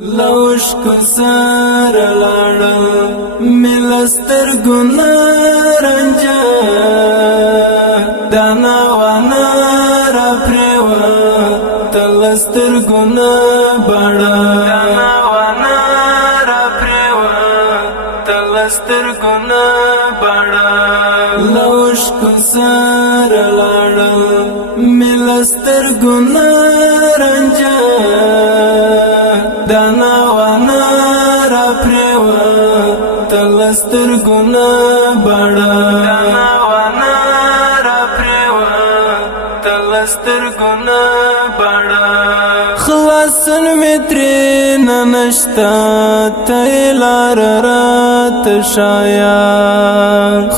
لوشک سر لاړل ملستر ګنا رنجا دانا وانا را پروا تلستر ګنا بڑا دانا وانا را پروا تلستر ګنا بڑا لوشک سر لاړل ملستر ګنا رنجا دانا وانا را پروا تلستر ګنا بڑا دانا وانا را پروا تلستر ګنا بڑا خلاصن مترین نشتا تیلار رات شایا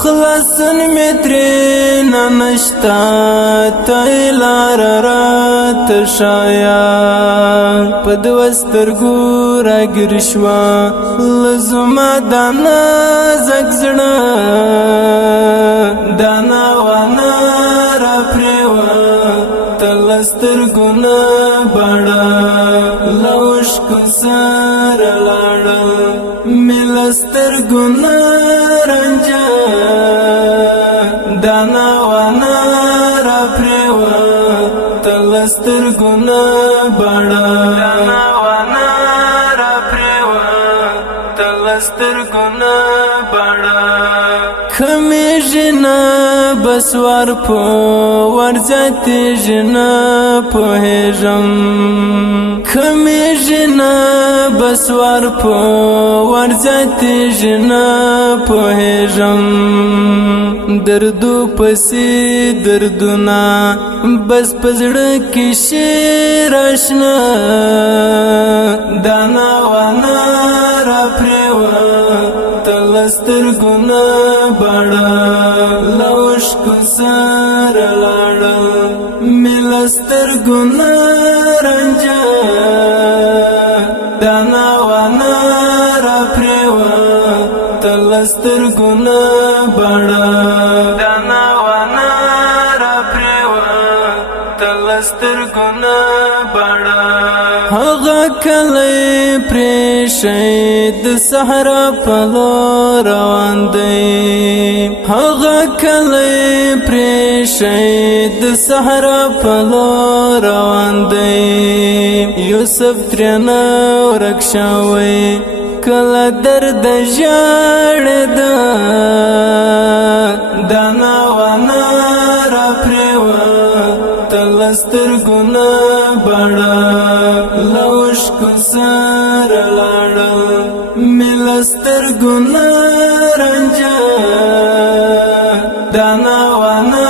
خلاصن مترین نشتا تیلار رات شایا پدوستر ګورا ګرشوا لزما دانا زګزړه دانا وانا را پروا تلستر ګنا بڑا لوشک سر لاړل ملستر ګنا رنجا دانا وانا را پروا تلستر ګنا بڑا دانا وانا را پروا تلستر ګنا بڑا کمی جنا بسوار پو ورزت جنا پوهیجم کمی جنا بسوار پو ورزت جنا پوهیجم دردو پسی دردونا بس پزړه کې شیر آشنا دانا وانا را پروا تلستر ګنا بڑا لوشک سر لاړل ملستر ګنا رنجا دانا وانا را پروا تلستر ګنا بڑا دانا وانا را پروا تلستر ګنا بڑا هغه کله پرشید صحرا پلو روان دی هغه کله پرشید صحرا پلو روان دی یوسف ترنا ورکشاوي کله درد ژړد دانا وانا را پروا تلستر ګنا بڑا لوشک سر لاړل ملستر ګنا رنجا دانا وانا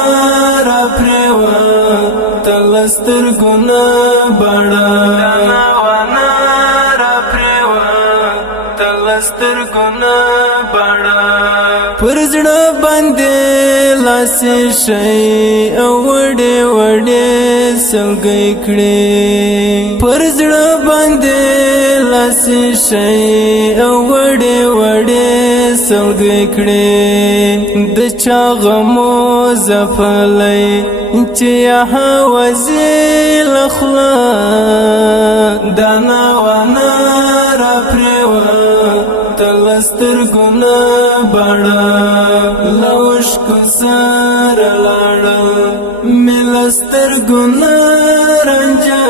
را پروا تلستر ګنا بڑا دانا وانا را پروا تلستر ګنا بڑا پرزړه باندې لاس شي وړې وړې سلګي کړې پرزړه باندې لاس شي وړې وړې سلګي کړې د چا غمو زفلې چې هوازل خلا دانا وانا را پروا تلستر ګنا بڑا لوشک سر لاړل ملستر ګنا رنجا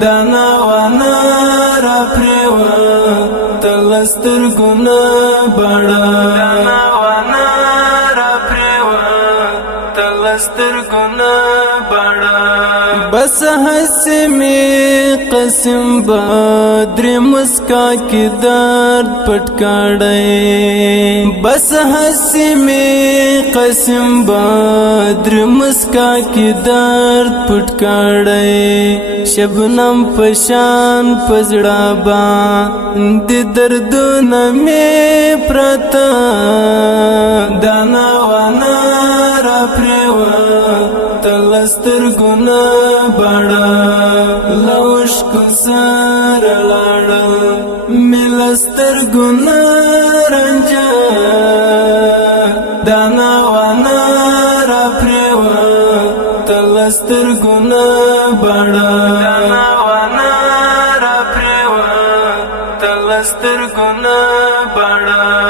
دانا وانا را پروا تلستر ګنا بڑا دانا وانا را پروا تلستر ګنا بڑا بس حس میں قسم بدر مسکا کی درد پٹکاڑے بس حس میں قسم بدر مسکا کی درد پٹکاڑے شبنم پشان پزڑا با د دردونه میں پرتا دانا وانا را پروا تلستر ګنا بڑا لوشک سر لاړل ملستر ګنا رنجا دانا وانا را پروا تلستر ګنا بڑا دانا وانا را سترګو نه بړا